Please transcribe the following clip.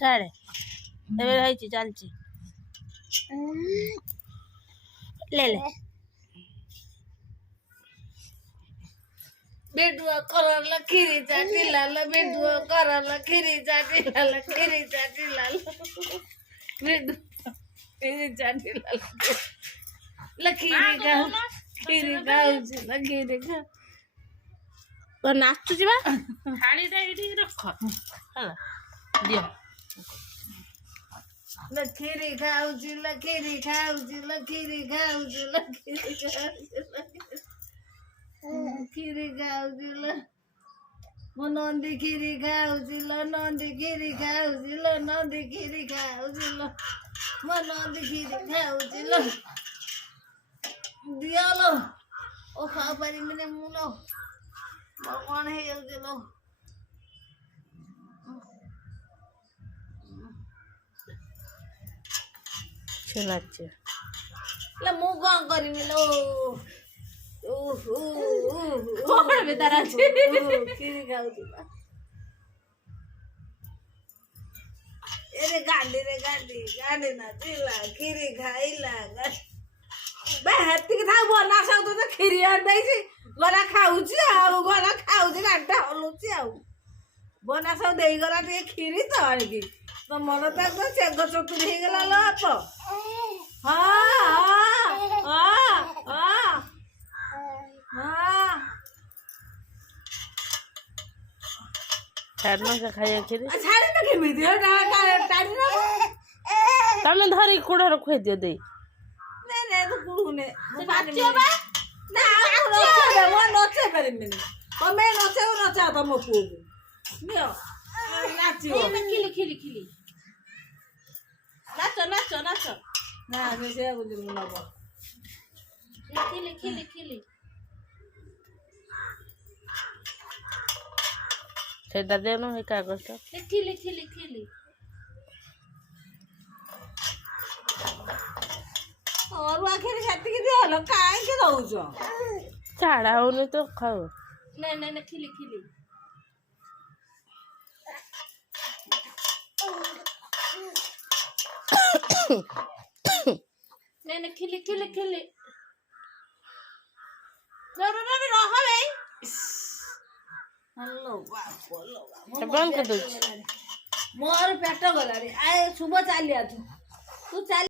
छाड़े एबे रही चलची ले ले बेडुआ करला खीरी चाटी लाल बेडुआ करला खीरी चाटी लाल खीरी चाटी लाल बेडु खीरी चाटी लाल लखीरी का खीरी खाऊची लखीरी खा तो नाचुची बा थाळीटा एठी रख होला दियो लखीरी खाऊची लखीरी खाऊची लखीरी खाऊची लखीरी खाऊची खीरी खाऊची ल मो नंदी खीरी खाऊची ल नंदी खीरी खाऊची ल नंदी खीरी खाऊची ल मो नंदी खीरी खाऊची ल दियो लो ओ खा पारी मने मुलो कौन है ये लो चला ले मु कौन करी लो कौन बेतारा खीरी खाऊची अरे गांडी रे गांडी गांडी ना तिला खीरी खाईला बे हेती के था बना सकतो तो खीरी आन दैसी गला खाऊची आउ गला खाऊची घंटा हलुची आउ बना सब देई गला ते खीरी तो आनकी तो मन तक तो चेग चतुर हे गेला लो आप हां हां हां हां छाड़ना से खाया खीरी छाड़ी ना के मिदियो टाड़ी ना तमे धरी कुड़ा रखै दियो दे ने तो कुड़ू ने बाचियो बा ना नचे मो नचे पारि मिनी तमे नचे नचा त मो पुगु नियो नाचियो खिली खिली खिली नाचो नाचो नाचो ना से बुझु नबो खिली खिली खिली सेटा देनो हे कागजटा खिली खिली खिली और आखिर छाती के दियो काहे के दउजो छाड़ा होने तो खाओ नहीं नहीं नहीं खिली खिली नहीं नहीं खिली खिली खिली रो रो रो रो हवे हेलो बाप बंद कर दो मोर पेट गला रे आए सुबह चलिया तू चल